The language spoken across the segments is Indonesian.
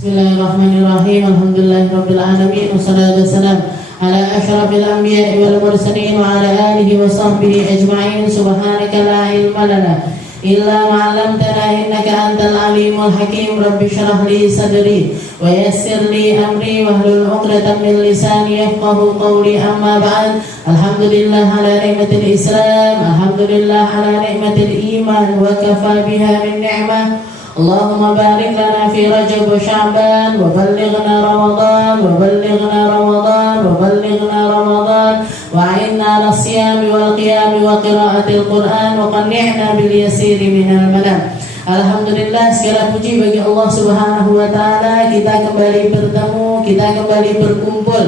Bismillahirrahmanirrahim. Alhamdulillahirabbil alamin wassalatu wassalamu ala asyrafil anbiya'i wal mursalin wa ala alihi wa sahbihi ajma'in. Subhanaka la ilma lana illa ma 'allamtana innaka antal alimul hakim. Rabbi shrah li sadri wa yassir li amri wahlul 'uqdatam min lisani yafqahu qawli. Amma ba'd. Alhamdulillah ala ni'matil Islam, alhamdulillah ala ni'matil iman wa kafa biha min ni'mah. Allahumma barik lana fi Rajab wa Sya'ban wa ballighna Ramadan wa ballighna Ramadan wa ballighna Ramadan wa a'inna 'ala siyami wal qiyami wa qiraatil Qur'an wa qanni'na bil yasiri minal manam. Alhamdulillah, segala puji bagi Allah Subhanahu wa taala. Kita kembali bertemu, kita kembali berkumpul,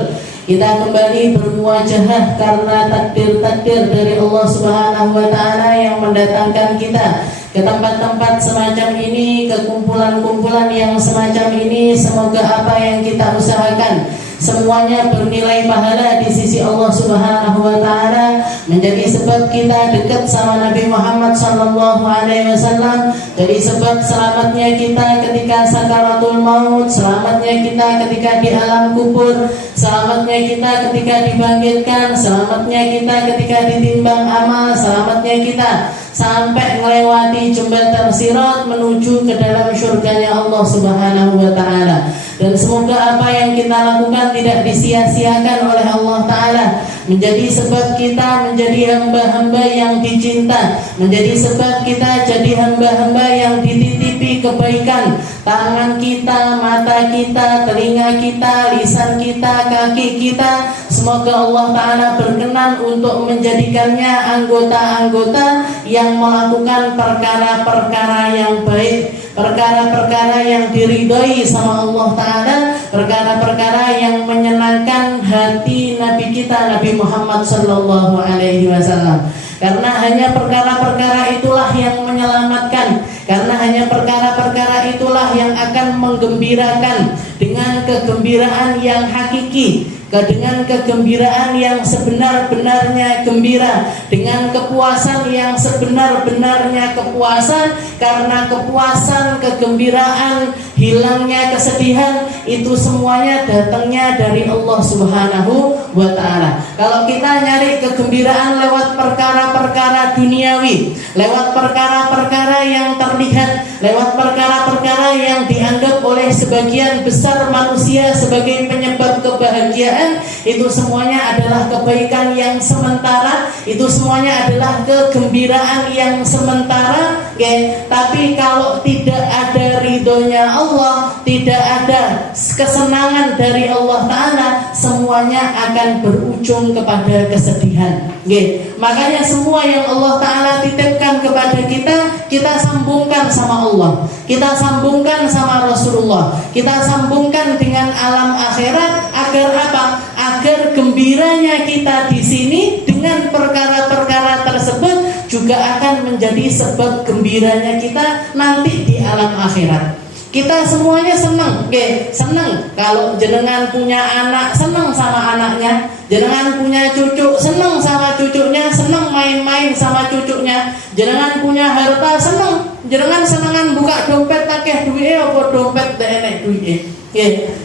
kita kembali bermuajahah karena takdir-takdir dari Allah Subhanahu wa taala yang mendatangkan kita ke tempat-tempat semacam ini, ke kumpulan-kumpulan yang semacam ini. Semoga apa yang kita usahakan semuanya bernilai pahala di sisi Allah Subhanahu wa taala, menjadi sebab kita dekat sama Nabi Muhammad sallallahu alaihi wasallam, jadi sebab selamatnya kita ketika sakaratul maut, selamatnya kita ketika di alam kubur, selamatnya kita ketika dibangkitkan, selamatnya kita ketika ditimbang amal, selamatnya kita sampai melewati jembatan Sirat menuju ke dalam surganya Allah Subhanahu wa taala. Dan semoga apa yang kita lakukan tidak disia-siakan oleh Allah taala, menjadi sebab kita menjadi hamba-hamba yang dicinta, menjadi sebab kita jadi hamba-hamba yang dititipi kebaikan. Tangan kita, mata kita, telinga kita, lisan kita, kaki kita, semoga Allah taala berkenan untuk menjadikannya anggota-anggota yang melakukan perkara-perkara yang baik, perkara-perkara yang diridhoi sama Allah taala, perkara-perkara yang menyenangkan hati Nabi kita Nabi Muhammad sallallahu alaihi wasallam. Karena hanya perkara-perkara itulah yang menyelamatkan, karena hanya perkara-perkara itulah yang akan menggembirakan dengan kegembiraan yang hakiki, dengan kegembiraan yang sebenar-benarnya gembira, dengan kepuasan yang sebenar-benarnya kepuasan. Karena kepuasan, kegembiraan, hilangnya kesedihan, itu semuanya datangnya dari Allah Subhanahu wa ta'ala. Kalau kita nyari kegembiraan lewat perkara-perkara duniawi, lewat perkara-perkara yang terlihat, lewat perkara-perkara yang dianggap oleh sebagian besar manusia sebagai penyebab kebahagiaan, itu semuanya adalah kebaikan yang sementara, itu semuanya adalah kegembiraan yang sementara, okay? Tapi kalau tidak ada ridhonya Allah, tidak ada kesenangan dari Allah ta'ala, semuanya akan berujung kepada kesedihan, okay? Makanya semua yang Allah ta'ala titipkan kepada kita, kita sambungkan sama Allah, kita sambungkan sama Rasulullah, kita sambungkan dengan alam akhirat. Agar apa? Agar gembiranya kita di sini dengan perkara-perkara tersebut juga akan menjadi sebab gembiranya kita nanti di alam akhirat. Kita semuanya senang, senang kalau jenengan punya anak, senang sama anaknya. Jenengan punya cucu, senang sama cucunya, senang main-main sama cucunya. Jenengan punya harta, senang. Jenengan senangan buka dompet akeh duwe apa dompet teh enek duwe.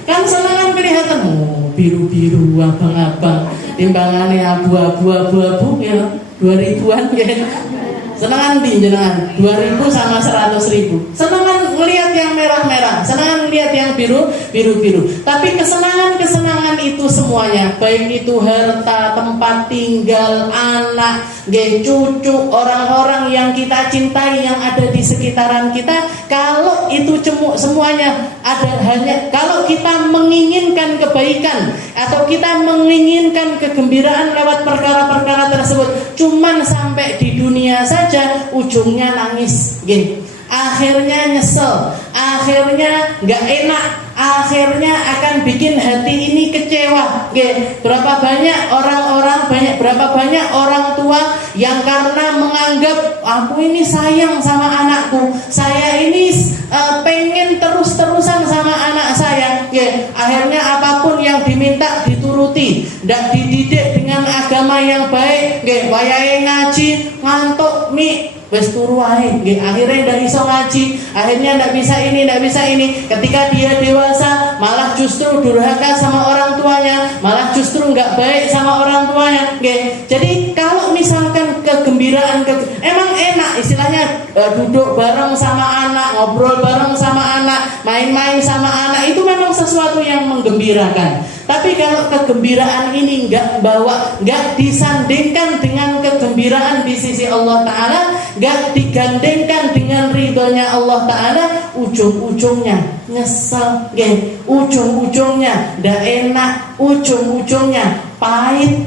Kan senangan kelihatan biru-biru, abang-abang, timbangannya abu-abu ya, 2000-an ya. Senangan di jenengan 2000 sama 100.000. Senangan ngelihat yang merah-merah, senangan ngelihat yang biru-biru. Tapi kesenangan itu semuanya, baik itu harta, tempat tinggal, anak, cucu, orang-orang yang kita cintai yang ada di sekitaran kita, kalau itu semuanya ada hanya kalau kita menginginkan kebaikan atau kita menginginkan kegembiraan lewat perkara-perkara tersebut, cuman sampai di dunia saja, ujungnya nangis, akhirnya nyesel, akhirnya nggak enak, akhirnya akan bikin hati ini kecewa. Berapa banyak orang tua yang karena menganggap aku ini sayang sama anakku, saya ini pengen terus-terusan sama anak saya, akhirnya apapun yang diminta dituruti, tidak dididik dengan agama yang baik, wayahe ngaji ngantuk wis turu ae nggih, akhirnya ndak iso ngaji, akhirnya ndak bisa ini. Ketika dia dewasa malah justru durhaka sama orang tuanya, malah justru nggak baik sama orang tuanya nggih. Jadi kalau misalkan kegembiraan emang enak istilahnya, duduk bareng sama anak, ngobrol bareng sama anak, main-main sama anak, itu memang sesuatu yang menggembirakan. Tapi kalau kegembiraan ini nggak disandingkan dengan kegembiraan di sisi Allah Ta'ala, nggak digandengkan dengan ridhonya Allah Ta'ala, ujung-ujungnya nyesel, ujung-ujungnya nggak enak, ujung-ujungnya pahit.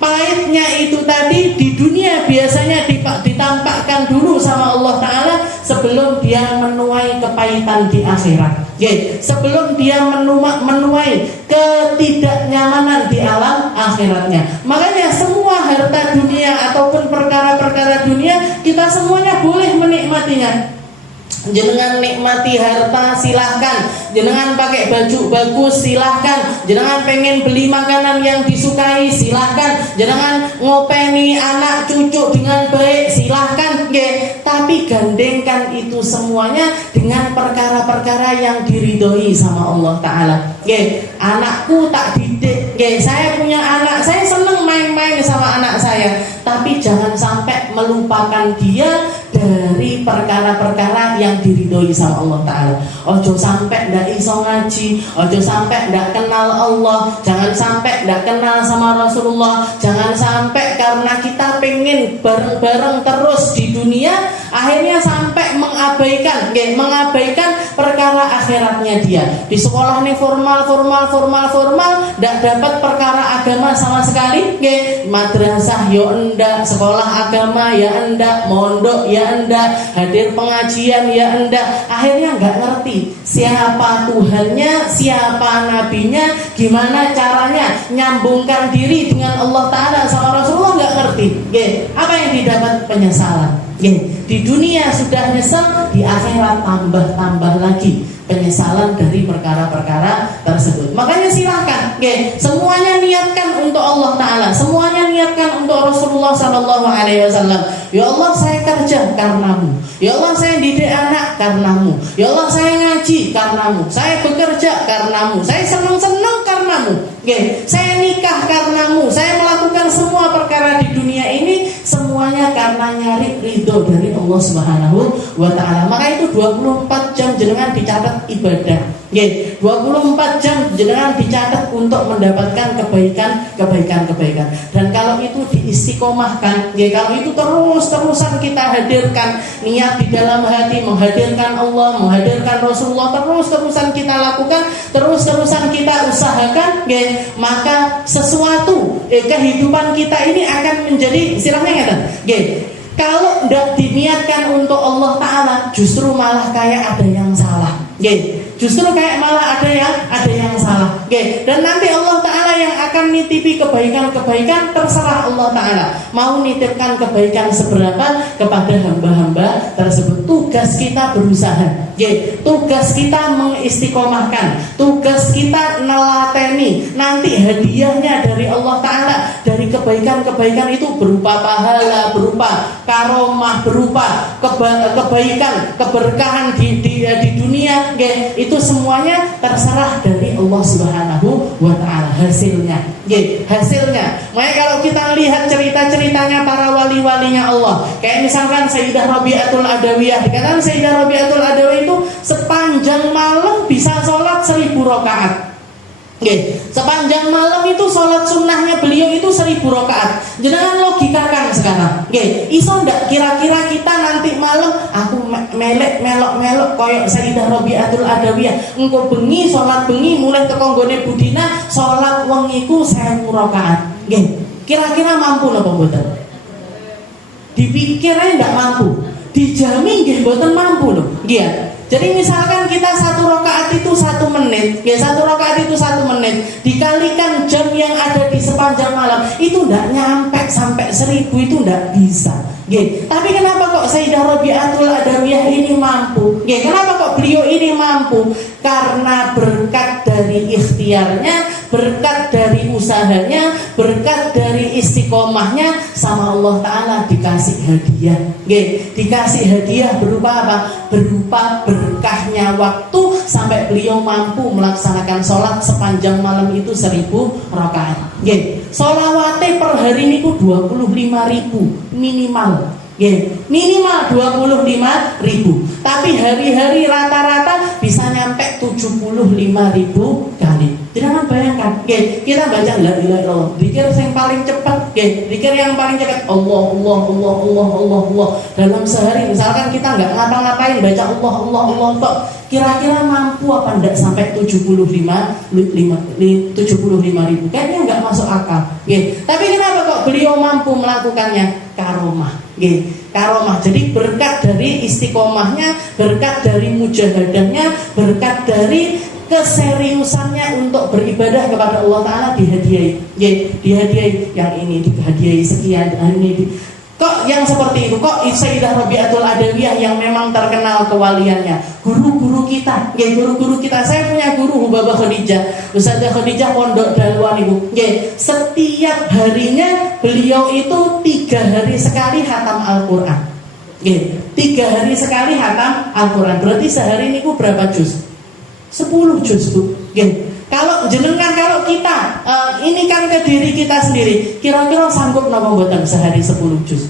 Pahitnya itu tadi di dunia biasanya ditampakkan dulu sama Allah Ta'ala sebelum dia menuai kepahitan di akhirat. Sebelum dia menuai ketidaknyamanan di alam akhiratnya. Makanya semua harta dunia ataupun perkara-perkara dunia, kita semuanya boleh menikmatinya. Jenengan nikmati harta silahkan, jenengan pakai baju bagus silahkan, jenengan pengen beli makanan yang disukai silahkan, jenengan ngopeni anak cucu dengan baik silahkan, tapi gandengkan itu semuanya dengan perkara-perkara yang diridhoi sama Allah Ta'ala. Anakku tak didik, saya punya anak, saya seneng main-main sama anak saya, tapi jangan sampai melupakan dia dari perkara-perkara yang diridhoi sama Allah Ta'ala. Ojo sampai ndak iso ngaji, ojo sampai ndak kenal Allah, jangan sampai ndak kenal sama Rasulullah, jangan sampai karena kita pengen bareng-bareng terus di dunia, akhirnya sampai mengabaikan perkara akhiratnya dia. Di sekolah nih formal, ndak dapat perkara agama sama sekali, madrasah yo enggak, sekolah agama ya enggak, mondok ya enggak, hadir pengajian ya enggak, akhirnya enggak ngerti siapa Tuhannya, siapa nabinya, gimana caranya nyambungkan diri dengan Allah Ta'ala sama Rasulullah, enggak ngerti. Apa yang didapat? Penyesalan. Di dunia sudah nyesel, di akhirat tambah lagi penyesalan dari perkara-perkara tersebut. Makanya silahkan, semuanya niatkan untuk Allah Ta'ala, semuanya niatkan untuk Rasulullah Sallallahu Alaihi Wasallam. Ya Allah, saya kerja karenamu. Ya Allah, saya didik anak karenamu. Ya Allah, saya ngaji karenamu. Saya bekerja karenamu. Saya senang-senang karenamu. Saya nikah karenamu. Saya melakukan semua perkara di dunia ini semuanya karena nyari ridho dari Allah Subhanahu wa Ta'ala. Maka itu 24 jam jenengan dicatat ibadah. 24 jam jenengan dicatat untuk mendapatkan kebaikan. Dan kalau itu diistiqomahkan, kalau itu terus-terusan kita hadirkan, niat di dalam hati menghadirkan Allah, menghadirkan Rasulullah, terus-terusan kita lakukan, terus-terusan kita usahakan, maka sesuatu kehidupan kita ini akan menjadi istilahnya kalau tidak diniatkan untuk Allah Ta'ala, justru malah kayak ada yang salah. Justru kayak malah ada yang salah. Dan nanti Allah Ta'ala yang akan nitipi kebaikan-kebaikan, terserah Allah Ta'ala mau nitipkan kebaikan seberapa kepada hamba-hamba tersebut. Tugas kita berusaha, tugas kita mengistiqomahkan, tugas kita nelateni. Nanti hadiahnya dari Allah Ta'ala, dari kebaikan-kebaikan itu berupa pahala, berupa karomah, berupa kebaikan, keberkahan di dunia, itu semuanya terserah dari Allah Subhanahu wa Ta'ala hasilnya. Makanya kalau kita lihat cerita-ceritanya para wali-walinya Allah, kayak misalkan Sayyidah Rabi'atul Adawiyah, dikatakan Sayyidah Rabi'atul Adawiyah itu sepanjang malam bisa sholat 1000 rakaat. Sepanjang malam itu sholat sunnahnya beliau itu 1000 rakaat. Jangan logikakan sekarang. Iso ndak kira-kira kita nanti malam aku melok koyok Sayyidah Rabi'atul Adawiyah, engko bengi sholat bengi mulai teko nggone budina sholat wengiku 1000 rakaat. Kira-kira mampu napa mboten? Dipikir aja ndak mampu. Dijamin nggih mboten mampu lho. Jadi misalkan kita 1 rakaat itu 1 menit, 1 rakaat itu 1 menit, dikalikan jam yang ada di sepanjang malam, itu tidak nyampe sampai 1000, itu tidak bisa. Tapi kenapa kok Sayyidah Rabi'atul Adawiyah ini mampu? Kenapa kok beliau ini mampu? Karena berkat dari ikhtiarnya, berkat dari usahanya, berkat dari istiqomahnya, sama Allah Ta'ala dikasih hadiah. Dikasih hadiah berupa apa? Berupa berkahnya waktu, sampai beliau mampu melaksanakan sholat sepanjang malam itu 1000 rakaat. Sholawatnya per hari ini 25.000 minimal. Minimal 25.000. Tapi hari-hari rata-rata bisa nyampe 75.000 kali. Jangan bayangkan, kita baca la ilaha illallah, zikir yang paling cepat, zikir yang paling cepat Allah Allah Allah Allah Allah Allah dalam sehari. Misalkan kita nggak ngapa-ngapain baca Allah Allah Allah kok, kira-kira mampu apa enggak sampai 75.000? Kayaknya nggak masuk akal. Tapi kenapa kok beliau mampu melakukannya? Karomah. Karomah. Jadi berkat dari istiqomahnya, berkat dari mujahadahnya, berkat dari keseriusannya untuk beribadah kepada Allah Ta'ala dihadiahi. Dihadiahi yang ini, dihadiahi sekian, ini. Kok yang seperti itu? Kok Sayyidah Rabi'atul Adawiyah yang memang terkenal kewaliannya, guru-guru kita, guru-guru kita. Saya punya guru Hubabah Khadijah, Ustazah Khadijah Pondok Dalwan Ibu. Setiap harinya beliau itu 3 hari sekali hatam Al-Quran. 3 hari sekali hatam Al-Quran. Berarti sehari ini berapa juz? 10 juz, Bu. Kalau jenengan, kalau kita ini kan ke diri kita sendiri, kira-kira sanggup napa mboten sehari 10 juz?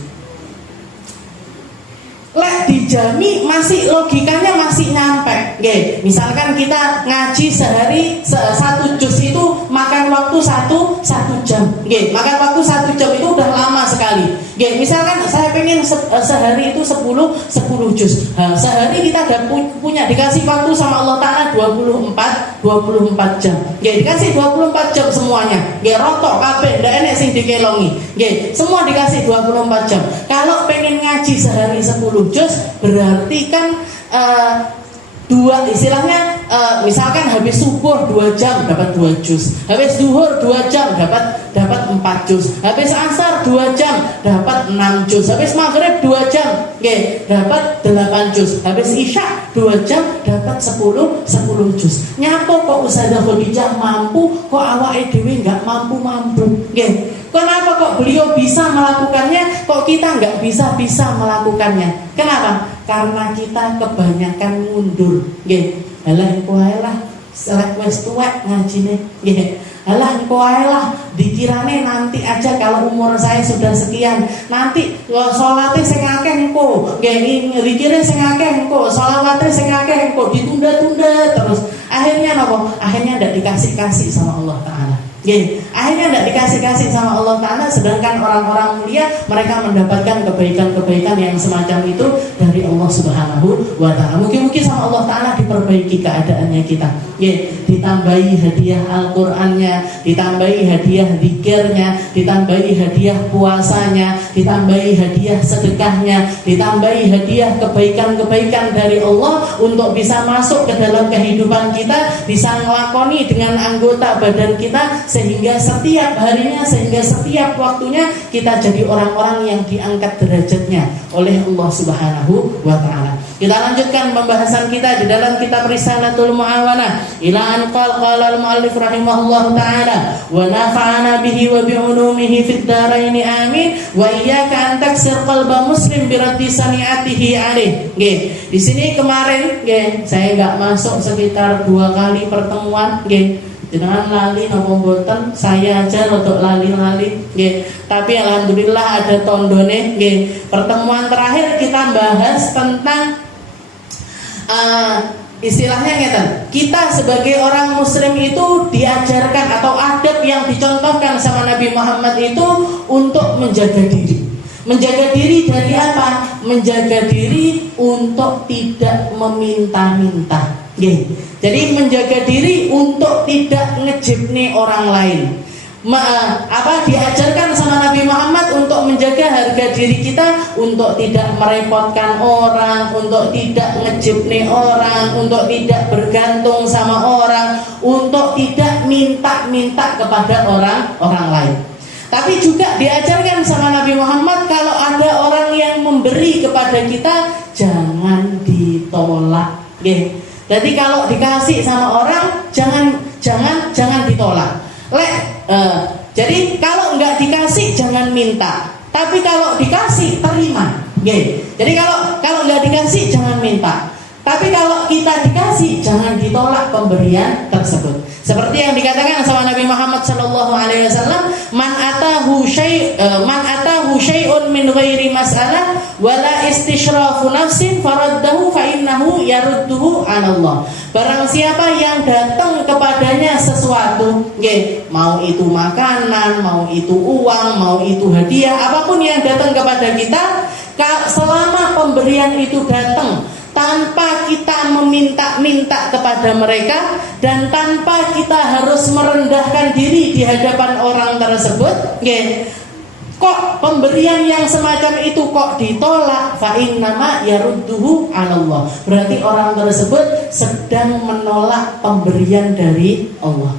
Lek dijami masih logikanya masih nyampe. Misalkan kita ngaji sehari 1 juz itu makan waktu 1 jam. Makan waktu 1 jam itu udah lama sekali. Misalkan saya pengen sehari itu 10 juz. Sehari kita ada punya dikasih waktu sama Allah Ta'ala 24 jam. Dikasih 24 jam semuanya. Rotok kabeh ndak enek sing dikelongi. Semua dikasih 24 jam. Kalau pengen ngaji sehari 10 juz, berarti kan istilahnya misalkan habis subuh 2 jam dapat 2 juz, habis zuhur 2 jam dapat 4 juz, habis asar 2 jam dapat 6 juz, habis maghrib 2 jam dapat 8 juz, habis isya 2 jam dapat 10 juz. Nyapo kok Ustazah Khadijah mampu, kok awake dhewe enggak mampu-mampu? Kenapa kok beliau bisa melakukannya, kok kita nggak bisa melakukannya? Kenapa? Karena kita kebanyakan mundur. Alah engko ae lah, selek wis tuwek ngajine. Alah engko ae lah, dikirane nanti aja kalau umur saya sudah sekian. Nanti salate sing akeh engko, dikire sing akeh engko, shalawate sing akeh engko, ditunda-tunda terus. Akhirnya napa? Akhirnya ndak dikasih-kasih sama Allah Ta'ala. Akhirnya tidak dikasih-kasih sama Allah Ta'ala. Sedangkan orang-orang mulia, mereka mendapatkan kebaikan-kebaikan yang semacam itu dari Allah Subhanahu wa Ta'ala. Mungkin sama Allah Ta'ala diperbaiki keadaannya kita. Ditambahi hadiah Al-Qur'annya, ditambahi hadiah zikirnya, ditambahi hadiah puasanya, ditambahi hadiah sedekahnya, ditambahi hadiah kebaikan-kebaikan dari Allah untuk bisa masuk ke dalam kehidupan kita, bisa ngelakoni dengan anggota badan kita, sehingga setiap harinya, sehingga setiap waktunya kita jadi orang-orang yang diangkat derajatnya oleh Allah Subhanahu wa Ta'ala. Kita lanjutkan pembahasan kita di dalam kitab Risalatul Mu'awanah ila an qala al-mu'allif rahimahullahu ta'ala wa nafa'ana bihi wa bi'ulumihi fid dharain amin wa iyyaka an taksir qalba muslim bi raddi sani'atihi alaih. Di sini kemarin saya enggak masuk sekitar 2 kali pertemuan. Jangan lali napa mboten, saya aja rodok lali-lali tapi alhamdulillah ada tondone Pertemuan terakhir kita bahas tentang istilahnya ngeten, kita sebagai orang muslim itu diajarkan atau adab yang dicontohkan sama Nabi Muhammad itu untuk menjaga diri. Menjaga diri dari apa? Menjaga diri untuk tidak meminta-minta. Jadi menjaga diri untuk tidak ngejibni orang lain. Diajarkan sama Nabi Muhammad untuk menjaga harga diri kita, untuk tidak merepotkan orang, untuk tidak ngejibni orang, untuk tidak bergantung sama orang, untuk tidak minta-minta kepada orang lain. Tapi juga diajarkan sama Nabi Muhammad, kalau ada orang yang memberi kepada kita jangan ditolak. Nggih. Jadi kalau dikasih sama orang jangan ditolak. Jadi kalau enggak dikasih jangan minta. Tapi kalau dikasih terima. Nggih. Jadi kalau enggak dikasih jangan minta. Tapi kalau kita dikasih jangan ditolak pemberian tersebut. Seperti yang dikatakan sama Nabi Muhammad sallallahu alaihi wasallam, man atahu syai'un min ghairi mas'alah wala istishrafu nafsin faraddahu fa innahu yarudduhu 'ala Allah. Barang siapa yang datang kepadanya sesuatu, mau itu makanan, mau itu uang, mau itu hadiah, apapun yang datang kepada kita, selama pemberian itu datang tanpa kita meminta-minta kepada mereka dan tanpa kita harus merendahkan diri di hadapan orang tersebut, kok pemberian yang semacam itu kok ditolak, fa innama yarudduhu 'ala Allah. Berarti orang tersebut sedang menolak pemberian dari Allah.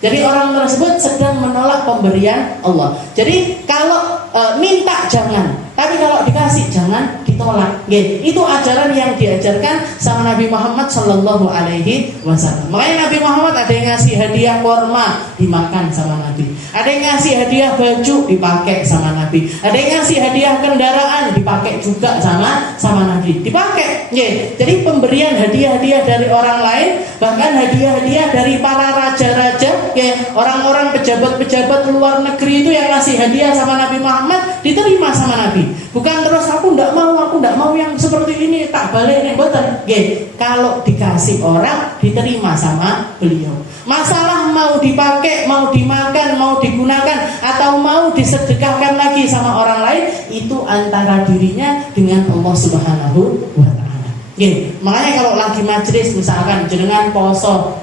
Jadi orang tersebut sedang menolak pemberian Allah. Jadi kalau minta jangan, tapi kalau dikasih jangan ditolak. Itu ajaran yang diajarkan sama Nabi Muhammad sallallahu alaihi wasallam. Makanya Nabi Muhammad ada yang ngasih hadiah kurma dimakan sama Nabi. Ada yang ngasih hadiah baju dipakai sama Nabi. Ada yang ngasih hadiah kendaraan dipakai juga sama Nabi. Dipakai. Jadi pemberian hadiah-hadiah dari orang lain, bahkan hadiah-hadiah dari para raja-raja, orang-orang pejabat-pejabat luar negeri itu yang ngasih hadiah sama Nabi Muhammad diterima sama Nabi. Bukan terus aku enggak mau yang seperti ini, tak balik nih boten. Kalau dikasih orang diterima sama beliau. Masalah mau dipakai, mau dimakan, mau digunakan atau mau disedekahkan lagi sama orang lain, itu antara dirinya dengan Allah Subhanahu wa taala. Makanya kalau lagi majelis misalkan jenengan poso,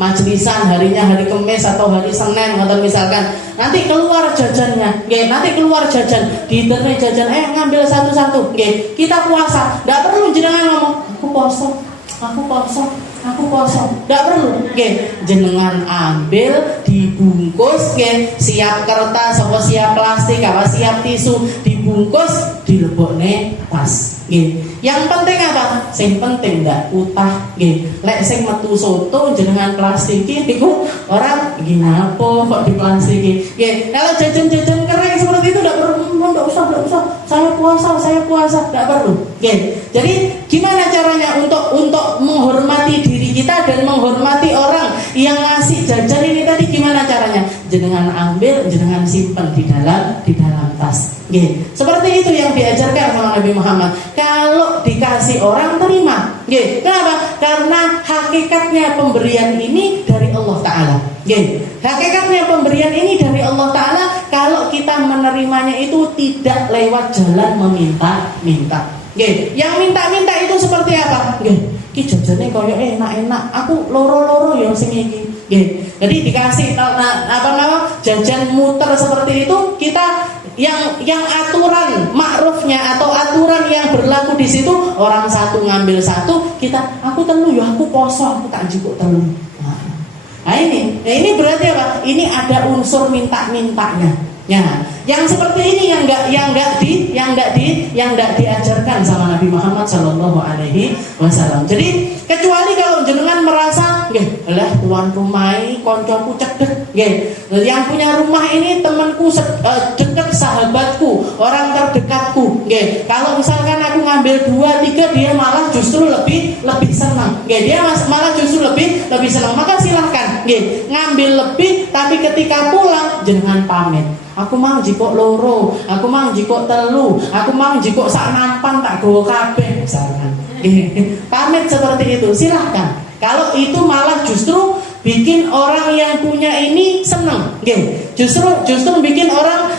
majelisan harinya hari Kamis atau hari Senin atau misalkan nanti keluar jajannya, keluar jajan, diinterne jajan, ngambil satu-satu, kita puasa, tidak perlu jenengan ngomong aku poso, tidak perlu, jenengan ambil, dibungkus, siap kertas, apa siap plastik, apa siap tisu, dibungkus, dilebokne tas. Yang penting apa? Sing penting ndak utah. Lek sing metu soto jenengan plastiki niku orang gimana kok diplastiki. Kalau jajan-jajan kering seperti itu ndak usah. Saya puasa, ndak perlu. Jadi gimana caranya untuk menghormati diri kita dan menghormati orang yang ngasih jajan ini tadi, gimana caranya? Jenengan ambil, jenengan simpen di dalam tas. Seperti itu yang diajarkan sama Nabi Muhammad. Kalau dikasih orang terima. Kenapa? Karena hakikatnya pemberian ini dari Allah Ta'ala. Hakikatnya pemberian ini dari Allah Ta'ala. Kalau kita menerimanya itu tidak lewat jalan meminta-minta. Yang minta-minta itu seperti apa? Ki jajane koyo enak-enak, aku loro-loro ya sing iki. Jadi dikasih jajan muter seperti itu, kita yang aturan makrufnya atau aturan yang berlaku di situ, orang satu ngambil satu, aku telu ya, aku poso, aku tak jikuk telu. Nah ini berarti apa? Ini ada unsur minta-mintanya. Yang seperti ini yang enggak diajarkan sama Nabi Muhammad sallallahu alaihi wasallam. Jadi kecuali kalau jenengan merasa lah tuan rumai koncoku cedek, yang punya rumah ini temanku dekat, sahabatku, orang terdekatku, kalau misalkan aku ngambil 2-3 dia malah justru lebih senang, dia malah justru lebih senang, maka silahkan ngambil lebih, tapi ketika pulang jenengan pamit. Aku mang jikok loro, aku mang jikok telu, aku mang jikok sak nampan tak gowo kabeh misalkan. Pamit seperti itu silahkan. Kalau itu malah justru bikin orang yang punya ini senang. Justru bikin orang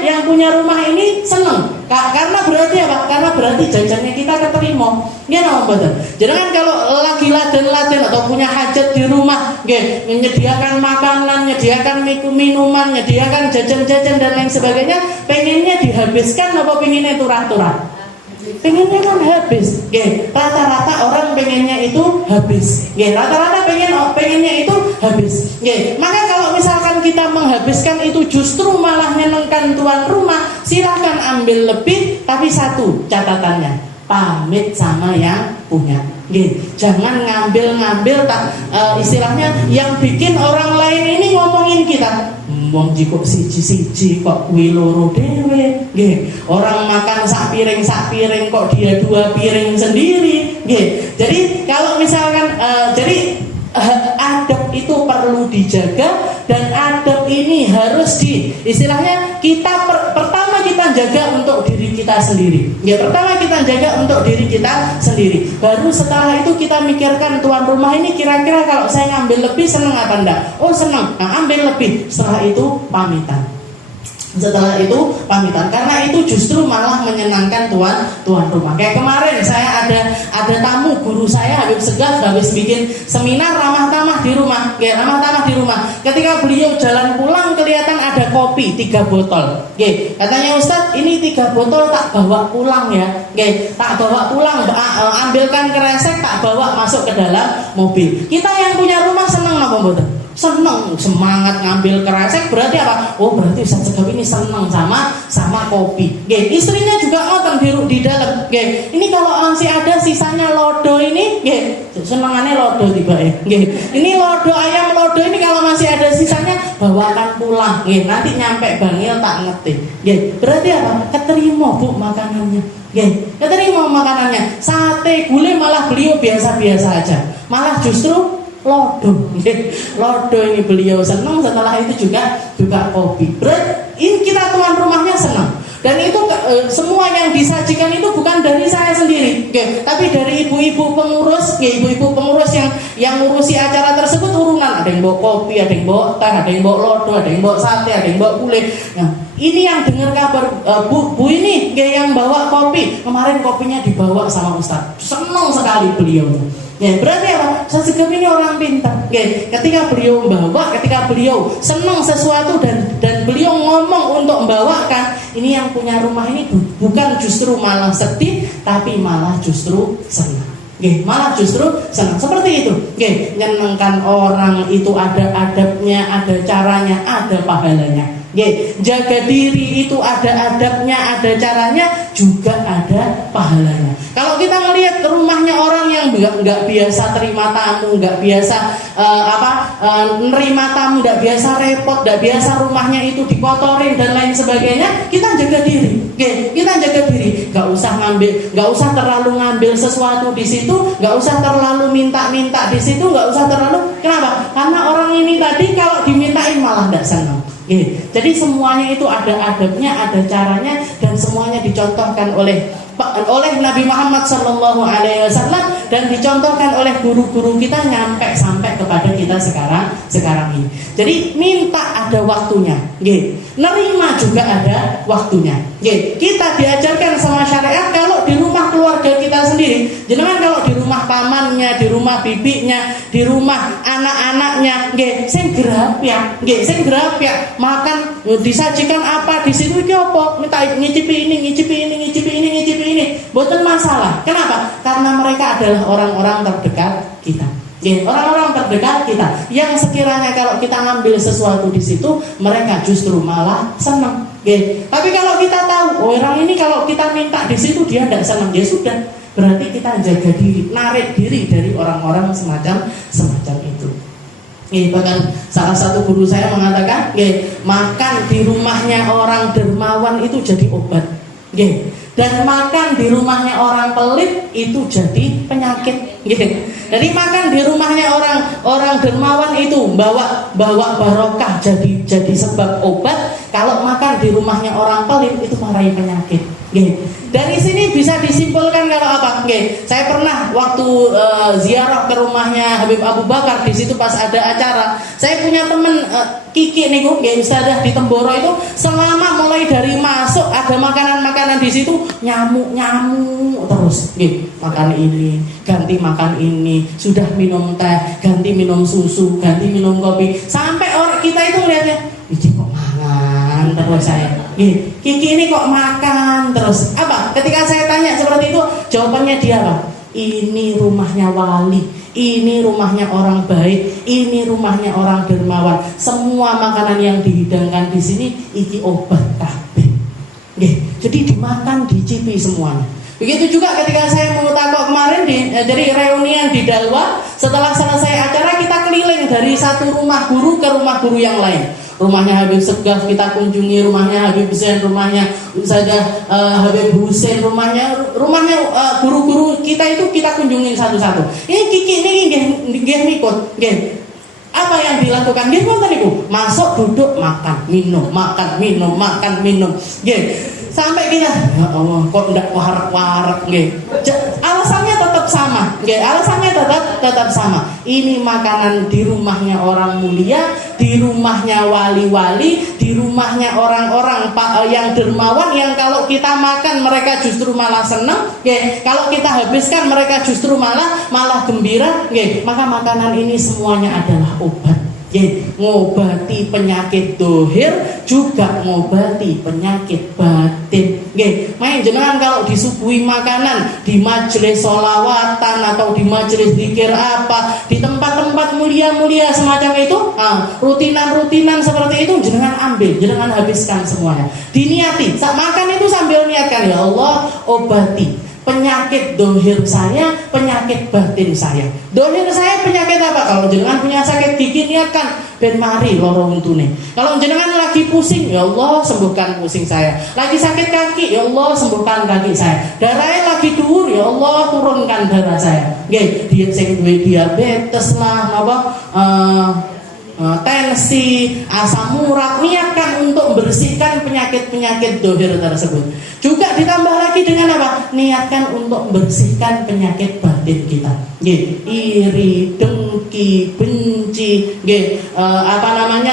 yang punya rumah ini senang. Karena berarti apa? Karena berarti jajannya kita keterima. Jadi kan kalau lagi laden-laden atau punya hajat di rumah, menyediakan makanan, menyediakan minuman, menyediakan jajan-jajan dan lain sebagainya, pengennya dihabiskan apa pengennya turah-turah? Pengennya kan habis. Rata-rata orang pengennya itu habis. Rata-rata pengennya itu habis. Maka kalau misalkan kita menghabiskan itu justru malah nyenengkan tuan rumah, silahkan ambil lebih, tapi satu catatannya, pamit sama yang punya. Jangan ngambil istilahnya yang bikin orang lain ini ngomongin kita. Wong jiko siji kok kuwi loro dhewe. Orang makan sak piring kok dia 2 piring sendiri. Jadi kalau misalkan adab itu perlu dijaga, dan adab ini harus istilahnya kita pertama kita jaga untuk diri kita sendiri. Pertama kita jaga untuk diri kita sendiri. Baru setelah itu kita mikirkan tuan rumah ini kira-kira kalau saya ngambil lebih seneng apa enggak? Oh seneng, nah ambil lebih. Setelah itu pamitan. Karena itu justru malah menyenangkan tuan rumah. Kayak kemarin saya ada tamu, guru saya Habib Segaf habis bikin seminar ramah tamah di rumah. Ketika beliau jalan pulang kelihatan ada kopi 3 botol. Katanya Ustadz, ini 3 botol tak bawa pulang ya. Tak bawa pulang, ambilkan kresek tak bawa masuk ke dalam mobil. Kita yang punya rumah senang apa betul? Senang, semangat ngambil kresek, berarti apa? Oh berarti Ustadz Segaf ini senang sama kopi. Istrinya juga ngoten di dalam. Ini kalau masih ada sisanya lodo ini, senengannya lodo tiba ya. Ini lodo ayam lodo ini kalau masih ada sisanya bawakan pulang. Nanti nyampe Bangil tak ngetik. Berarti apa? Keterima Bu makanannya. Keterima makanannya. Sate gulai malah beliau biasa-biasa aja. Malah justru lodo ini beliau senang. Setelah itu juga kopi. Berarti ini kita tuan rumahnya senang. Dan itu semua yang disajikan itu bukan dari saya sendiri, tapi dari ibu-ibu pengurus, ibu-ibu pengurus yang ngurusi acara tersebut urunan. Ada yang bawa kopi, ada yang bawa teh, ada yang bawa lodo, ada yang bawa sate, ada yang bawa gulai. Nah, ini yang dengar kabar bu ini yang bawa kopi. Kemarin kopinya dibawa sama Ustadz. Senang sekali beliau. Berarti apa? Ustadz Segaf ini orang pintar. Ketika beliau membawa, ketika beliau senang sesuatu dan beliau ngomong untuk membawakan, ini yang punya rumah ini bukan justru malah sedih, tapi malah justru senang. Malah justru senang. Seperti itu. Nyenengkan orang itu ada adabnya, ada caranya, ada pahalanya. Jaga diri itu ada adabnya, ada caranya, juga ada pahalanya. Kalau kita melihat rumahnya orang yang nggak biasa terima tamu, nggak biasa nerima tamu, nggak biasa repot, nggak biasa rumahnya itu dikotorin dan lain sebagainya, kita jaga diri. Kita jaga diri. Nggak usah terlalu ngambil sesuatu di situ, nggak usah terlalu minta di situ, nggak usah terlalu. Kenapa? Karena orang ini tadi kalau dimintain malah nggak senang. Jadi semuanya itu ada adabnya, ada caranya, dan semuanya dicontohkan oleh Nabi Muhammad SAW dan dicontohkan oleh guru-guru kita sampai kepada kita sekarang ini. Jadi minta ada waktunya, nerima juga ada waktunya. Kita diajarkan sama syariat kalau di rumah keluarga kita sendiri, jangan kalau di rumah pamannya, di rumah bibinya, di rumah anak-anaknya, sing gerapyak, makan disajikan apa di situ iki apa, minta ngicipi ini, boten masalah. Kenapa? Karena mereka adalah orang-orang terdekat kita. Orang-orang terdekat kita yang sekiranya kalau kita ngambil sesuatu di situ, mereka justru malah senang. Tapi kalau kita tahu orang ini kalau kita minta di situ dia tidak senang, ya sudah, berarti kita jaga diri, narik diri dari orang-orang semacam itu. Bahkan salah satu guru saya mengatakan, makan di rumahnya orang dermawan itu jadi obat. Dan makan di rumahnya orang pelit itu jadi penyakit. Jadi makan di rumahnya orang dermawan itu bawa barokah, jadi sebab obat. Kalau makan di rumahnya orang pelit itu marahi penyakit. Dari sini bisa disimpulkan kalau apa? Saya pernah waktu ziarah ke rumahnya Habib Abu Bakar, di situ pas ada acara, saya punya teman Kiki niku, Ustazah di Temboro itu, selama mulai dari masuk ada makanan-makanan di situ, nyamuk terus. Makan ini, ganti makan ini, sudah minum teh, ganti minum susu, ganti minum kopi, sampai orang kita itu melihatnya, ini kok makan terus saya. Kiki ini kok makan terus. Apa? Ketika saya tanya seperti itu, jawabannya dia apa? ini rumahnya wali, ini rumahnya orang baik, ini rumahnya orang dermawan. Semua makanan yang dihidangkan di sini iki obat kabeh. Jadi dimakan, dicipi semuanya. Begitu juga ketika saya mau takok kemarin jadi reunian di Dalwa, setelah selesai acara kita keliling dari satu rumah guru ke rumah guru yang lain. Rumahnya Habib Segaf kita kunjungi, rumahnya Habib Zain, rumahnya Ustazah Habib Husain, rumahnya guru-guru kita itu kita kunjungin satu-satu. Ini Kiki ini nggih mikut, nggih. Apa yang dilakukan? Nggih ngoten niku. Masuk, duduk, makan, minum, makan, minum, makan, minum. Nggih. Sampai kita, ya Allah, kok ndak warak-warak, nggih. Alasannya tetap sama, nggih. Alasannya tetap sama. Ini makanan di rumahnya orang mulia, di rumahnya wali-wali, di rumahnya orang-orang yang dermawan, yang kalau kita makan mereka justru malah senang, nggih. Kalau kita habiskan mereka justru malah gembira, nggih. Maka makanan ini semuanya adalah obat. Ngobati penyakit dohir, juga ngobati penyakit batin. Main jenengan kalau disuguhi makanan di majelis sholawatan atau di majelis zikir apa, di tempat-tempat mulia-mulia semacam itu, rutinan-rutinan seperti itu jenengan ambil, jenengan habiskan semuanya. Diniati, saat makan itu sambil niatkan, ya Allah obati penyakit dohir saya, penyakit batin saya. Dohir saya penyakit apa? Kalau jenengan punya sakit gigi, niatkan ben mari loro untune. Kalau jenengan lagi pusing, ya Allah sembuhkan pusing saya. Lagi sakit kaki, ya Allah sembuhkan kaki saya. Darahnya lagi dhuwur, ya Allah turunkan darah saya. Nggih, dia sing duwe diabetes lah, napa tensi, asam urat, niatkan untuk membersihkan penyakit-penyakit dohir tersebut. Juga ditambah lagi dengan apa? Niatkan untuk membersihkan penyakit batin kita. Iri, dengki, benci,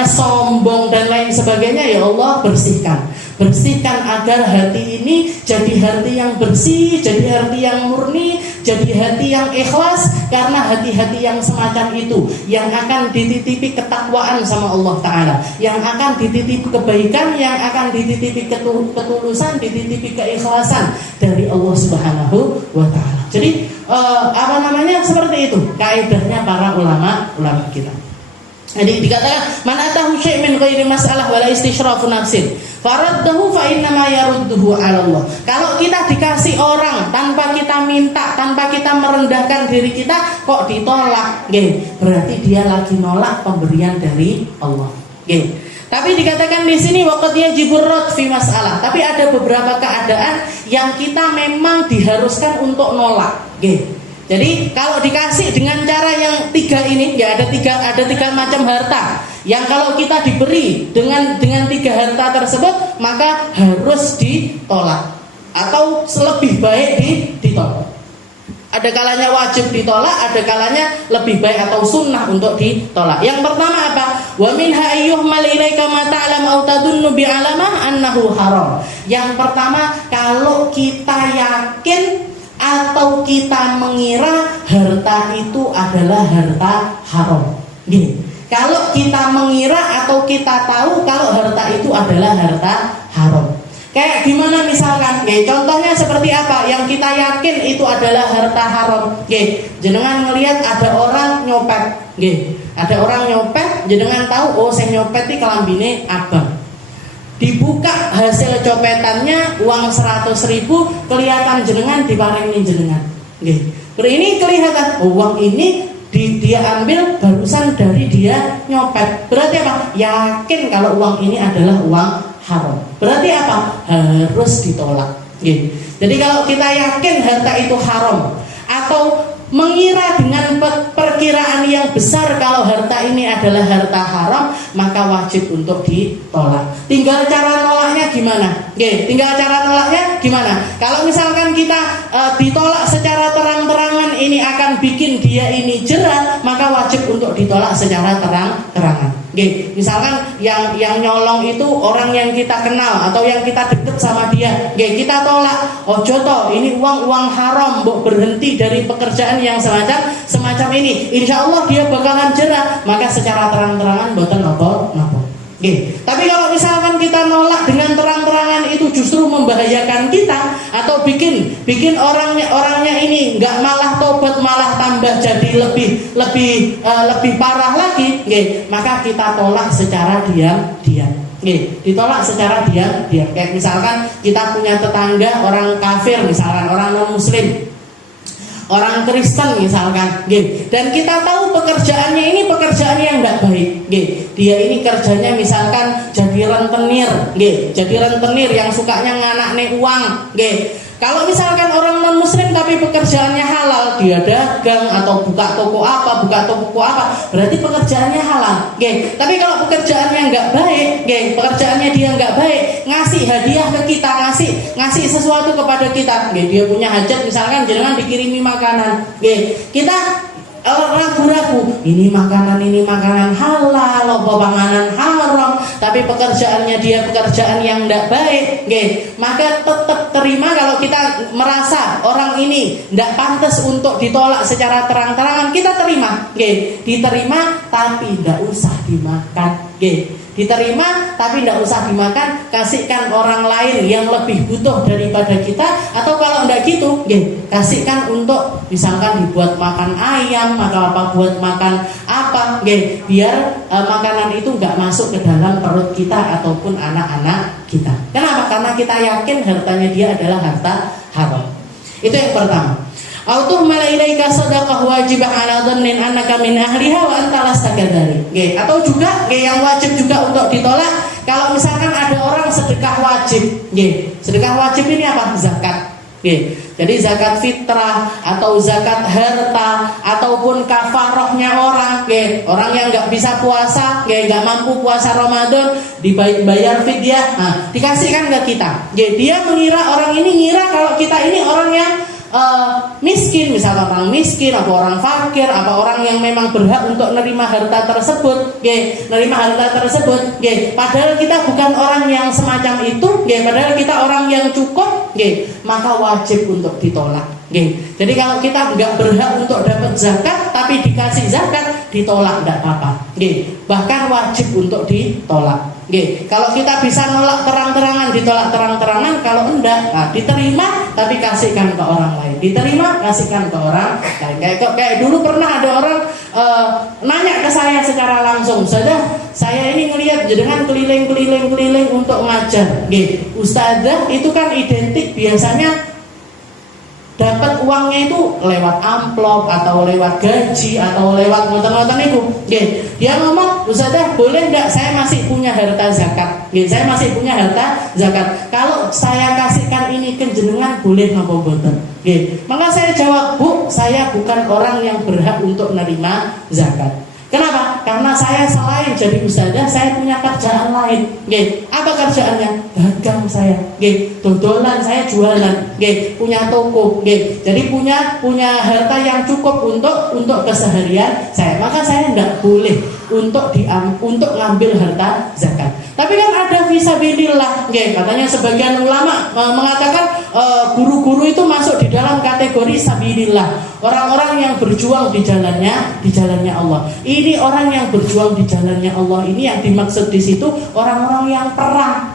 sombong dan lain sebagainya, ya Allah bersihkan. Bersihkan agar hati ini jadi hati yang bersih, jadi hati yang murni, jadi hati yang ikhlas. Karena hati-hati yang semacam itu yang akan dititipi ketakwaan sama Allah Ta'ala, yang akan dititipi kebaikan, yang akan dititipi ketulusan, dititipi keikhlasan dari Allah Subhanahu wa Ta'ala. Jadi seperti itu kaidahnya para ulama kita. Jadi dikatakan man atahu syai' min ghairi mas'alah wala istishrafu nafsin faraddahu fa inna ma yarudduhu 'ala Allah. Kalau kita dikasih orang tanpa kita minta, tanpa kita merendahkan diri kita kok ditolak, berarti dia lagi nolak pemberian dari Allah. Tapi dikatakan di sini waqad yajibur rad fi mas'alah. Tapi ada beberapa keadaan yang kita memang diharuskan untuk nolak. Jadi kalau dikasih dengan cara yang tiga ini, ya ada tiga macam harta. Yang kalau kita diberi dengan tiga harta tersebut, maka harus ditolak atau lebih baik ditolak. Ada kalanya wajib ditolak, ada kalanya lebih baik atau sunnah untuk ditolak. Yang pertama apa? Wa minha ayyuhmal ilaika ma ta'lam aw tadunnu bi 'alamah annahu haram. Yang pertama, kalau kita yakin atau kita mengira harta itu adalah harta haram. Kalau kita mengira atau kita tahu kalau harta itu adalah harta haram. Kayak gimana misalkan? Contohnya seperti apa? Yang kita yakin itu adalah harta haram. Jenengan ngelihat ada orang nyopet. Ada orang nyopet, jenengan tahu oh saya nyopet iki kelambine abang. Dibuka hasil copetannya uang 100.000, kelihatan jenengan diparingi jenengan. Ini kelihatan uang ini dia ambil barusan dari dia nyopet. Berarti apa? Yakin kalau uang ini adalah uang haram. Berarti apa? Harus ditolak. Jadi kalau kita yakin harta itu haram atau mengira dengan perkiraan yang besar kalau harta ini adalah harta haram, maka wajib untuk ditolak. Tinggal cara nolaknya gimana? Tinggal cara nolaknya gimana? Kalau misalkan kita ditolak secara terang-terangan ini akan bikin dia ini jera, maka wajib untuk ditolak secara terang-terangan. Misalkan yang nyolong itu orang yang kita kenal atau yang kita deket sama dia, kita tolak. Ojo toh, ini uang haram, berhenti dari pekerjaan yang semacam ini. Insya Allah dia bakalan jera, maka secara terang-terangan boten nopo. Tapi kalau misalkan kita nolak dengan terang-terangan itu justru membahayakan kita atau bikin orangnya ini nggak malah tobat, malah tambah jadi lebih parah lagi, nggih, maka kita tolak secara diam-diam. Ditolak secara diam-diam. Kayak misalkan kita punya tetangga orang kafir, misalkan orang non muslim, orang Kristen misalkan, dan kita tahu pekerjaannya ini pekerjaan yang tidak baik, dia ini kerjanya misalkan jadi rentenir, jadi rentenir yang sukanya nganakne uang, kalau misalkan orang non muslim tapi pekerjaannya halal, dia dagang atau buka toko apa, berarti pekerjaannya halal, tapi kalau pekerjaannya nggak baik, pekerjaannya dia nggak baik, ngasih hadiah ke kita, ngasih sesuatu kepada kita, dia punya hajat misalkan jangan dikirimi makanan, kita ragu-ragu, ini makanan halal, apa panganan haram, tapi pekerjaannya dia pekerjaan yang tidak baik, maka tetap terima. Kalau kita merasa orang ini tidak pantas untuk ditolak secara terang-terangan, kita terima, diterima tapi tidak usah dimakan, diterima tapi tidak usah dimakan, kasihkan orang lain yang lebih butuh daripada kita, atau kalau tidak gitu, kasihkan untuk misalkan dibuat makan ayam atau apa, buat makan apa, biar makanan itu nggak masuk ke dalam perut kita ataupun anak-anak kita. Kenapa? Karena kita yakin hartanya dia adalah harta haram. Itu yang pertama. Autuh malaika sadaqah wajibah ala dhannin annaka min ahliha wa anta lasta kadzalik. Atau juga yang wajib juga untuk ditolak kalau misalkan ada orang sedekah wajib. Sedekah wajib ini apa? Zakat. Jadi zakat fitrah atau zakat harta ataupun kafarohnya orang, orang yang nggak bisa puasa, nggak mampu puasa Ramadan, dibayar fidyah, dikasihkan ke kita. Dia mengira, orang ini ngira kalau kita ini orang yang miskin, misalnya orang miskin atau orang fakir, apa orang yang memang berhak untuk menerima harta tersebut, padahal kita bukan orang yang semacam itu, padahal kita orang yang cukup, maka wajib untuk ditolak. Jadi kalau kita nggak berhak untuk dapat zakat tapi dikasih zakat, ditolak tidak apa-apa, bahkan wajib untuk ditolak. Kalau kita bisa nolak terang-terangan, ditolak terang-terangan. Kalau enggak, diterima tapi kasihkan ke orang lain, diterima kasihkan ke orang lain. Kayak dulu pernah ada orang nanya ke saya secara langsung, saya ini ngelihat jenengan keliling untuk ngajar, Ustazah itu kan identik biasanya dapat uangnya itu lewat amplop atau lewat gaji atau lewat ngoten-ngoten itu. Dia ngomong, Ustazah boleh enggak saya masih punya harta zakat? Saya masih punya harta zakat. Kalau saya kasihkan ini ke jenengan boleh napa mboten? Maka saya jawab, Bu, saya bukan orang yang berhak untuk menerima zakat. Kenapa? Karena saya selain jadi ustazah, saya punya kerjaan lain. Apa kerjaannya? Dagang saya. Dodolan saya jualan. Punya toko. Jadi punya harta yang cukup untuk keseharian saya. Maka saya tidak boleh untuk ngambil harta zakat. Tapi kan ada fisabilillah. Katanya sebagian ulama mengatakan guru-guru itu masuk di dalam kategori sabilillah. Orang-orang yang berjuang di jalannya Allah. Ini orang yang berjuang di jalannya Allah ini yang dimaksud di situ orang-orang yang perang,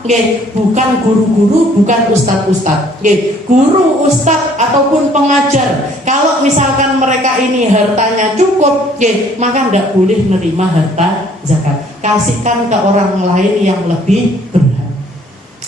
bukan guru-guru, bukan ustadz-ustadz, guru, ustadz ataupun pengajar. Kalau misalkan mereka ini hartanya cukup, maka tidak boleh menerima harta zakat. Kasihkan ke orang lain yang lebih berhak.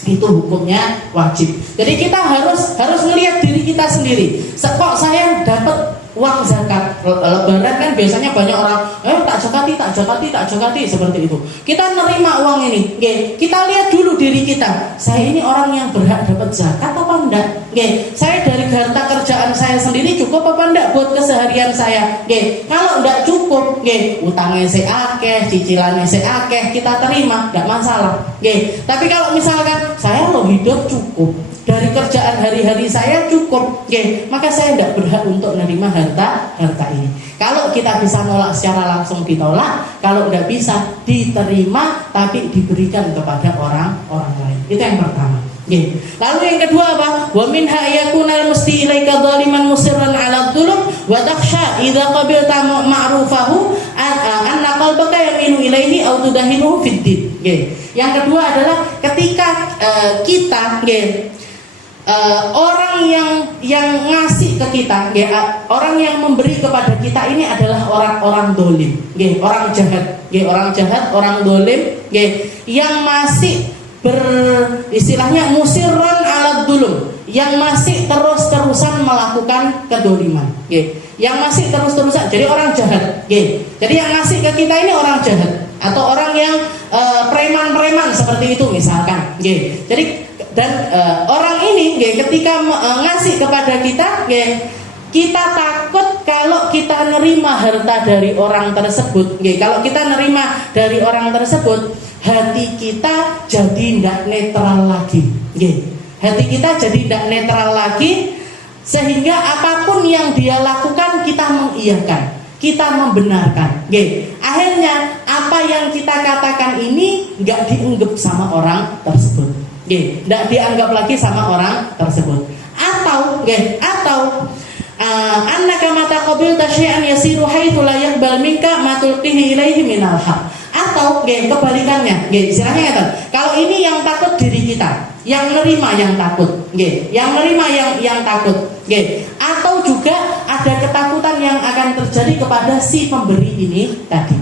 Itu hukumnya wajib. Jadi kita harus melihat diri kita sendiri. Kok saya dapat uang zakat lebaran kan biasanya banyak orang tak zakati seperti itu. Kita nerima uang ini, kita lihat dulu diri kita. Saya ini orang yang berhak dapat zakat apa enggak? Saya dari harta kerjaan saya sendiri cukup apa enggak buat keseharian saya? Kalau enggak cukup, utangnya saya akeh, cicilannya saya akeh, kita terima, enggak masalah. Tapi kalau misalkan saya lo hidup cukup, dari kerjaan hari-hari saya cukup, maka saya tidak berhak untuk menerima harta ini. Kalau kita bisa nolak secara langsung ditolak, kalau tidak bisa diterima tapi diberikan kepada orang lain. Itu yang pertama. Lalu yang kedua apa? Wa minha yakunal musti ilaika zaliman musirran 'ala dzulm wa takhsha idza qabilta ma'rufahu anna qalbaka yamilu ilaihi aw tudahinuhu fid din. Yang kedua adalah ketika kita orang yang ngasih ke kita, orang yang memberi kepada kita ini adalah orang-orang dolim, orang jahat, orang dolim, yang masih istilahnya musirron alat dulum, yang masih terus-terusan melakukan kedoliman, yang masih terus-terusan, jadi orang jahat, jadi yang ngasih ke kita ini orang jahat atau orang yang preman-preman seperti itu misalkan, jadi dan orang ini ketika ngasih kepada kita, kita takut kalau kita nerima harta dari orang tersebut, kalau kita nerima dari orang tersebut, hati kita jadi tidak netral lagi, hati kita jadi tidak netral lagi, sehingga apapun yang dia lakukan kita mengiyakan, kita membenarkan, akhirnya apa yang kita katakan ini nggak dianggap sama orang tersebut, tidak dianggap lagi sama orang tersebut. Atau annaka mata qabilta syai'an yasiru haitsu la yaqbal minka ma tulqihi ilaihi minal haq. Atau kebalikannya, istilahnya itu. Kalau ini yang takut diri kita, yang nerima yang takut, yang nerima yang takut, atau juga ada ketakutan yang akan terjadi kepada si pemberi ini tadi,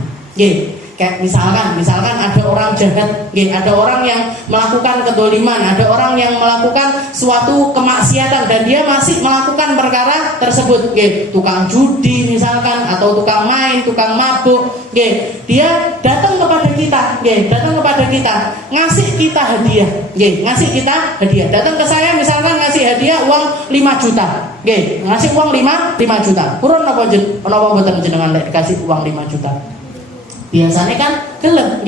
kayak misalkan ada orang jahat, ada orang yang melakukan kedoliman, ada orang yang melakukan suatu kemaksiatan dan dia masih melakukan perkara tersebut, tukang judi misalkan, atau tukang main, tukang mabuk, dia datang kepada kita, ngasih kita hadiah, datang ke saya misalkan ngasih hadiah uang 5 juta, ngasih uang 5 juta, kurang apa boten jenengan kasih uang 5 juta. Biasanya kan gelem,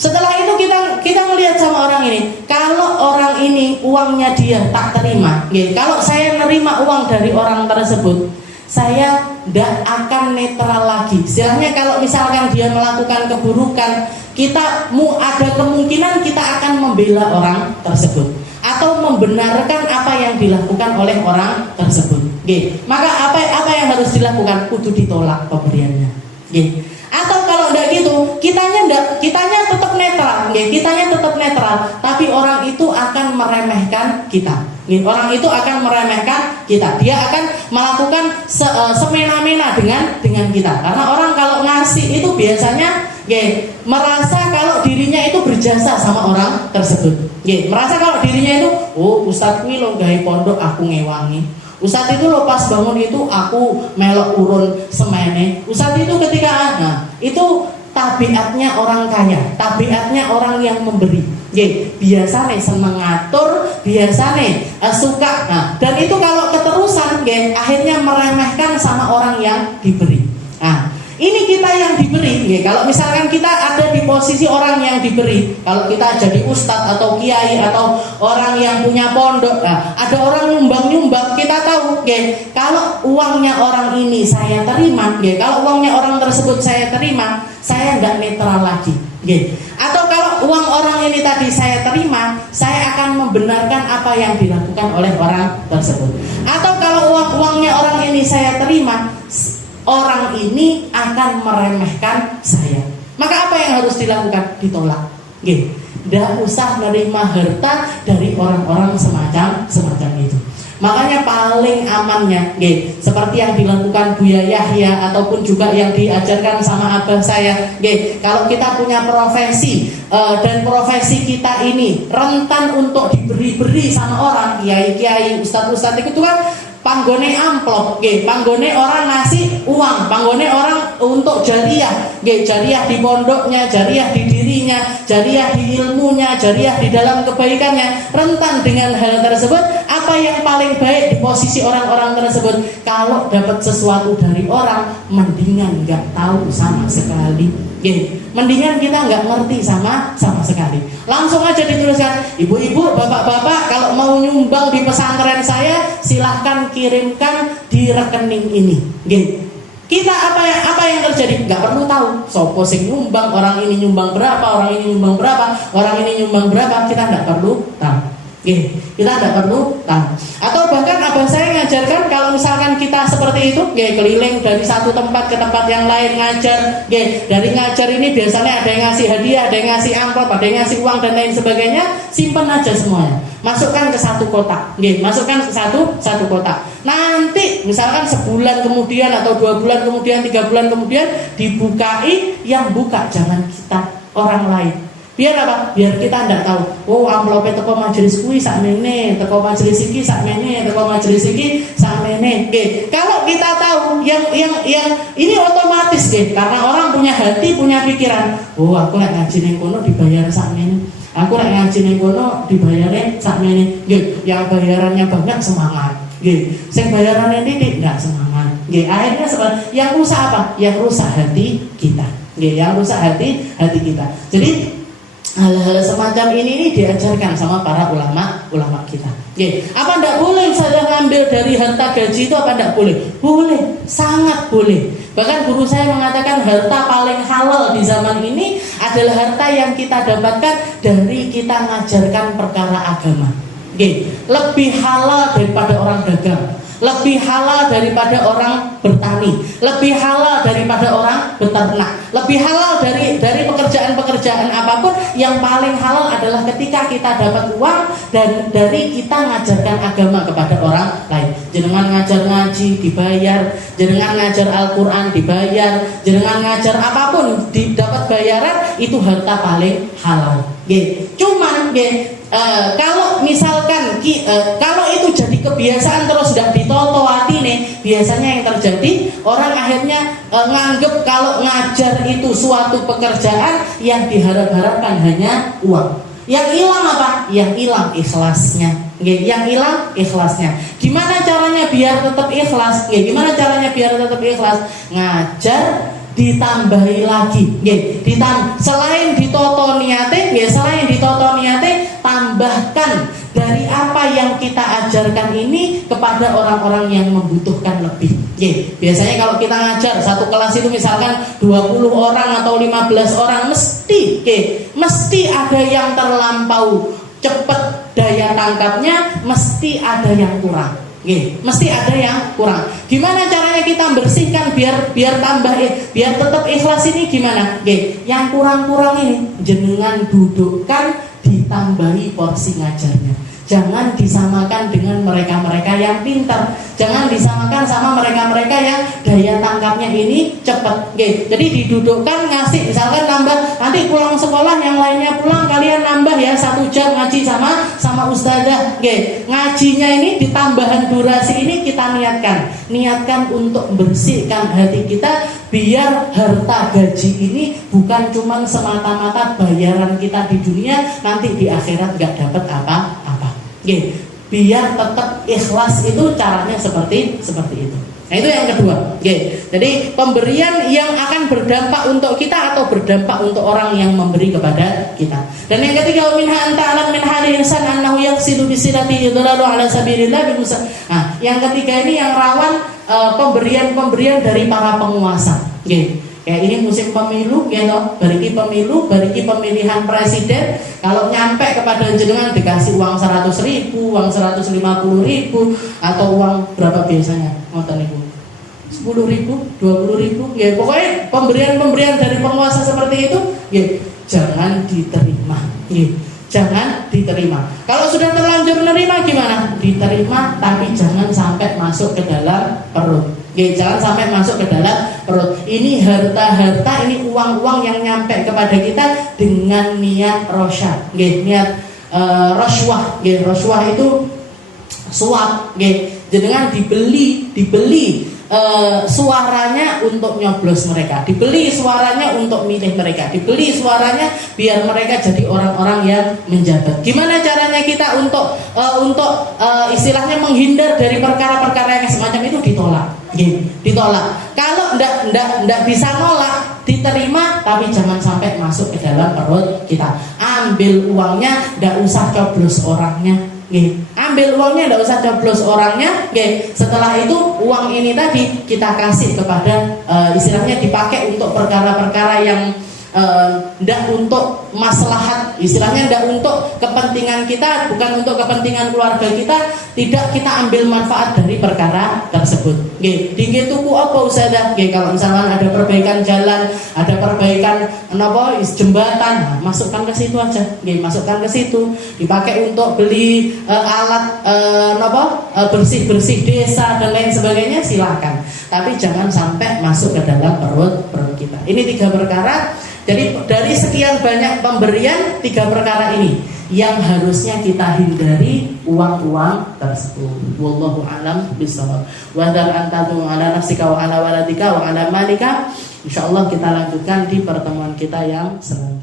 Setelah itu kita melihat sama orang ini. Kalau orang ini uangnya dia tak terima, kalau saya nerima uang dari orang tersebut, saya tidak akan netral lagi. Istilahnya kalau misalkan dia melakukan keburukan, kita ada kemungkinan kita akan membela orang tersebut atau membenarkan apa yang dilakukan oleh orang tersebut. Maka apa yang harus dilakukan? Kudu ditolak pemberiannya. Atau kalau tidak gitu, kitanya tetap netral, tapi orang itu akan meremehkan kita. Orang itu akan meremehkan kita. Dia akan melakukan semena-mena dengan kita. Karena orang kalau ngasih itu biasanya merasa kalau dirinya itu berjasa sama orang tersebut. Merasa kalau dirinya itu, oh Ustadz kuwi lho gawe pondok aku ngewangi. Ustadz itu lo pas bangun itu aku melok urun semene. Ustadz itu ketika itu tabiatnya orang kaya, tabiatnya orang yang memberi. Biasanya seneng ngatur, biasanya suka. Dan itu kalau keterusan, akhirnya meremehkan sama orang yang diberi. Ini kita yang diberi, kalau misalkan kita ada di posisi orang yang diberi, kalau kita jadi ustadz atau kiai atau orang yang punya pondok, ada orang nyumbang, kita tahu, kalau uangnya orang ini saya terima, kalau uangnya orang tersebut saya terima, saya tidak netral lagi. Atau kalau uang orang ini tadi saya terima, saya akan membenarkan apa yang dilakukan oleh orang tersebut. Atau kalau uangnya orang ini saya terima, orang ini akan meremehkan saya. Maka apa yang harus dilakukan? Ditolak. Tidak usah menerima harta dari orang-orang semacam itu. Makanya paling amannya, seperti yang dilakukan Buya Yahya ataupun juga yang diajarkan sama abah saya, kalau kita punya profesi dan profesi kita ini rentan untuk diberi-beri sama orang, kiai-kiai, ustadz-ustadz itu kan panggone amplop, panggone orang ngasih uang, panggone orang untuk jariah, jariah di pondoknya, jariah di dirinya, jariah di ilmunya, jariah di dalam kebaikannya. Rentan dengan hal tersebut. Apa yang paling baik di posisi orang-orang tersebut? Kalau dapat sesuatu dari orang, mendingan nggak tahu sama sekali. Mendingan kita nggak ngerti sama sekali. Langsung aja dituliskan, ibu-ibu, bapak-bapak, kalau mau nyumbang di pesantren saya, silahkan kirimkan di rekening ini. Kita apa yang terjadi? Nggak perlu tahu. Sopo sing nyumbang, orang ini nyumbang berapa, orang ini nyumbang berapa, orang ini nyumbang berapa, kita nggak perlu tahu. Kita tidak perlu tahu. Atau bahkan abah saya ngajarkan kalau misalkan kita seperti itu, keliling dari satu tempat ke tempat yang lain ngajar, dari ngajar ini biasanya ada yang ngasih hadiah, ada yang ngasih amplop, ada yang ngasih uang dan lain sebagainya, simpen aja semuanya, masukkan ke satu kotak, masukkan ke satu kotak. Nanti misalkan sebulan kemudian atau 2 bulan kemudian, 3 bulan kemudian dibukai, yang buka jangan kita, orang lain. Biar apa? Biar kita tidak tahu. Oh, amplopnya teko majelis kuwi sakmene, teko majelis iki sakmene, teko majelis iki sakmene. Kalau kita tahu yang ini otomatis karena orang punya hati, punya pikiran. Oh, aku lek ngaji ning kono dibayar sakmene. Aku lek ngaji ning kono dibayare sakmene. Yang bayarannya banyak semangat. Sing bayarannya titik enggak semangat. Akhirnya yang rusak apa? Yang rusak hati kita. Yang rusak hati kita. Jadi hal-hal semacam ini diajarkan sama para ulama kita. Apa tidak boleh saya ngambil dari harta gaji itu? Apa tidak boleh? Boleh, sangat boleh. Bahkan guru saya mengatakan harta paling halal di zaman ini adalah harta yang kita dapatkan dari kita mengajarkan perkara agama. Lebih halal daripada orang dagang, lebih halal daripada orang bertani, lebih halal daripada orang beternak, lebih halal dari pekerjaan-pekerjaan apapun. Yang paling halal adalah ketika kita dapat uang dan dari kita mengajarkan agama kepada orang lain. Jenengan ngajar ngaji dibayar, jenengan ngajar Al-Quran dibayar, jenengan ngajar apapun dapat bayaran, itu harta paling halal. Cuman kalau misalkan kalau itu jadi kebiasaan terus tidak ditoto hati nih, biasanya yang terjadi orang akhirnya nganggep kalau ngajar itu suatu pekerjaan yang diharap-harapkan hanya uang. Yang hilang apa? Yang hilang ikhlasnya. Yang hilang ikhlasnya. Gimana caranya biar tetap ikhlas? Gimana caranya biar tetap ikhlas? Ngajar ditambahi lagi, selain ditoto niate, tambahkan dari apa yang kita ajarkan ini kepada orang-orang yang membutuhkan lebih. Biasanya kalau kita ngajar satu kelas itu misalkan 20 orang atau 15 orang, mesti ada yang terlampau cepat daya tangkapnya, mesti ada yang kurang. Mesti ada yang kurang. Gimana caranya kita bersihkan biar tambah biar tetap ikhlas ini gimana? Yang kurang-kurang ini jenengan dudukkan, ditambahi porsi ngajarnya. Jangan disamakan dengan mereka-mereka yang pintar. Jangan disamakan sama mereka-mereka yang daya tangkapnya ini cepat. Jadi didudukkan, ngasih misalkan nambah, nanti pulang sekolah yang lainnya pulang, kalian nambah ya 1 jam ngaji sama ustazah. Ngajinya ini ditambahan durasi ini kita niatkan untuk bersihkan hati kita, biar harta gaji ini bukan cuma semata-mata bayaran kita di dunia, nanti di akhirat nggak dapat apa-apa. Biar tetap ikhlas itu caranya seperti itu. Nah, itu yang kedua. Jadi pemberian yang akan berdampak untuk kita atau berdampak untuk orang yang memberi kepada kita. Dan yang ketiga, minha anta alam min hali insan annahu yaqsidu bi silati yudlalu ala sabilillah bi. Nah, yang ketiga ini yang rawan pemberian dari para penguasa. Kayak ini musim pemilu, bariki pemilihan presiden. Kalau nyampe kepada jenengan dikasih uang 100.000, uang 150.000, atau uang berapa biasanya? Ngoten niku. 10.000, 20.000, pokoknya pemberian dari penguasa seperti itu, jangan diterima. Jangan diterima. Kalau sudah terlanjur menerima gimana? Diterima, tapi jangan sampai masuk ke dalam perut. Jangan sampai masuk ke dalam perut. Ini harta-harta, ini uang-uang yang nyampe kepada kita dengan niat rosyad, niat roswah. Roswah itu suap. Dengan dibeli suaranya untuk nyoblos mereka, dibeli suaranya untuk milih mereka, dibeli suaranya biar mereka jadi orang-orang yang menjabat. Gimana caranya kita untuk istilahnya menghindar dari perkara-perkara yang semacam itu? Ditolak. Kalau ndak bisa nolak, diterima, tapi jangan sampai masuk ke dalam perut kita. Ambil uangnya, ndak usah coblos orangnya. Ambil uangnya, tidak usah coblos orangnya. Setelah itu uang ini tadi kita kasih kepada istilahnya dipakai untuk perkara-perkara yang tidak untuk maslahat istilahnya tidak untuk kepentingan kita, bukan untuk kepentingan keluarga kita, tidak kita ambil manfaat dari perkara tersebut. Nggih, dingge tuku apa Ustazah? Nggih, kalau misalkan ada perbaikan jalan, ada perbaikan jembatan, nah, masukkan ke situ aja. Nggih, masukkan ke situ. Dipakai untuk beli alat bersih-bersih desa dan lain sebagainya, silakan. Tapi jangan sampai masuk ke dalam perut kita. Ini 3 perkara. Jadi dari sekian banyak pemberian, 3 perkara ini yang harusnya kita hindari uang-uang tersebut. Wallahu a'lam bishawab. Wa dzar antatum ala nafsika wa ala waladika wa ala malika. Insyaallah kita lanjutkan di pertemuan kita yang selanjutnya.